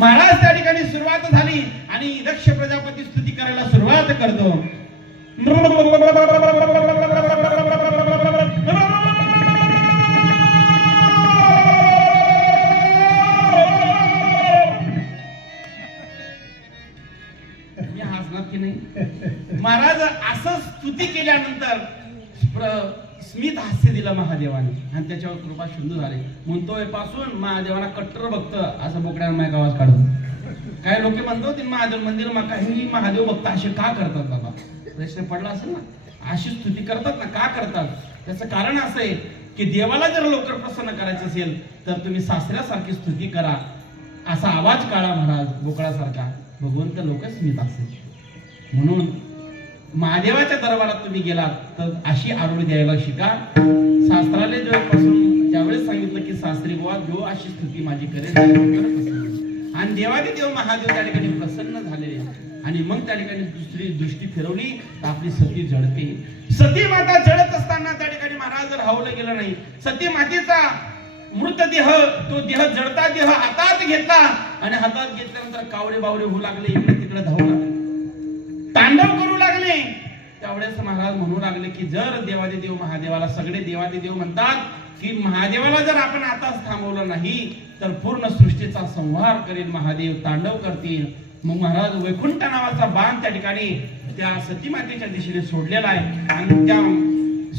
महाराज त्या ठिकाणी सुरुवात झाली आणि दक्ष प्रजापती स्तुती करायला सुरुवात करतो. मी हसणार की नाही? महाराज असं स्तुती केल्यानंतर स्मित हास्य दिलं महादेवाने आणि त्याच्यावर कृपा सिंधू झाले. म्हणतोय पासून महादेवाला कट्टर भक्त असं बोकड्यानं माझ्या आवाज काढून. काही लोक म्हणतो ते महादेव मंदिर काही महादेव भक्त असे का करतात बाबा? प्रश्न पडला असेल ना, अशी स्तुती करतात ना, का करतात? त्याचं कारण असं आहे की देवाला जर लवकर प्रसन्न करायचं असेल तर तुम्ही सासऱ्यासारखी स्तुती करा, असा आवाज काढा महाराज बोकडासारखा. भगवंत लोक स्मित असेल. म्हणून महादेवाच्या दरबारात तुम्ही गेलात तर अशी आरोळी द्यायला शिका. शास्त्रालय जेव्हापासून त्यावेळेस सांगितलं की सासरी बुवा देव अशी स्तुती माझी करेल आणि देवादी देव महादेव त्या ठिकाणी प्रसन्न झाले आणि मग त्या ठिकाणी दुसरी दृष्टी फिरवली तर आपली सती जळते. सती माता जळत असताना त्या ठिकाणी महाराज राहवलं गेलं नाही. सती मातेचा मृतदेह तो देह जळता देह हातात घेतला आणि हातात घेतल्यानंतर कावडे बावडे होऊ लागले, इकडे तिकडे धावू लागले, तांडव करू लागले. त्यावेळेस महाराज म्हणू लागले की जर देवादी देव महादेवाला सगळे देवादी देव म्हणतात की महादेवाला जर आपण आताच थांबवलं नाही तर पूर्ण सृष्टीचा संहार करेल महादेव, तांडव करतील. मग महाराज वैकुंठ नावाचा बाण त्या ठिकाणी त्या सती मातेच्या दिशेने सोडलेला आहे आणि त्या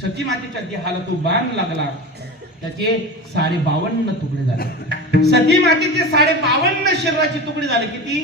सती मातेच्या देहाला तो बाण लागला. त्याचे 52 तुकडे झाले. सती मातेचे 52 शरीराचे तुकडे झाले. किती?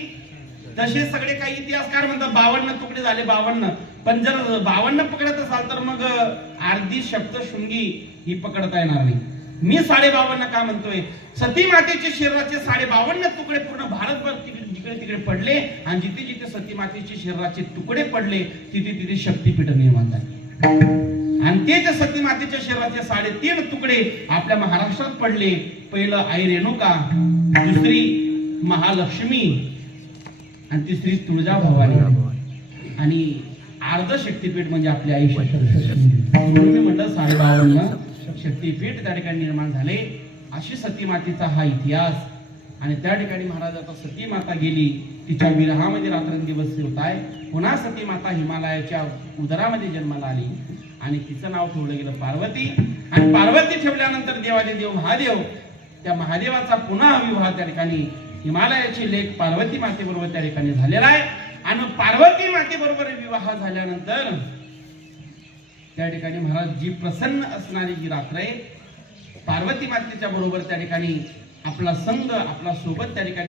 तसे सगळे काही इतिहासकार म्हणतात 52 तुकडे झाले 52. पण जर 52 पकडत असाल तर मग अर्धी सप्तशृंगी ही पकडता येणार नाही. मी 52 का म्हणतोय? सती मातेचे शरीराचे 52 तुकडे पूर्ण भारतभर जिकडे तिकडे पडले आणि जिथे जिथे सती मातेचे शरीराचे तुकडे पडले तिथे तिथे शक्तीपीठ निर्माण झाले. आणि ते जे सती मातेच्या शरीराचे 3.5 तुकडे आपल्या महाराष्ट्रात पडले. पहिलं आई रेणुका, दुसरी महालक्ष्मी आणि तिसरी तुळजा भवानी आणि अर्ध शक्तीपीठ म्हणजे आपली आई म्हणून मी म्हटलं 52 शक्तीपीठ त्या ठिकाणी निर्माण झाले. अशी सती मातेचा हा इतिहास. आणि त्या ठिकाणी महाराज आता सती माता गेली, तिच्या विरहामध्ये रात्रंदिवस होत आहे. पुन्हा सती माता हिमालयाच्या उदरामध्ये जन्माला आली आणि तिचं नाव ठेवलं गेलं पार्वती. आणि पार्वती ठेवल्यानंतर देवादी देव महादेव, त्या महादेवाचा पुन्हा विवाह त्या ठिकाणी हिमालयाची लेक पार्वती मातेबरोबर त्या ठिकाणी झालेला आहे. आणि पार्वती मातेबरोबर विवाह झाल्यानंतर त्या ठिकाणी महाराज जी प्रसन्न असणारी जी रात्र आहे पार्वती मातेच्या बरोबर त्या ठिकाणी आपला संघ आपला सोबत त्या ठिकाणी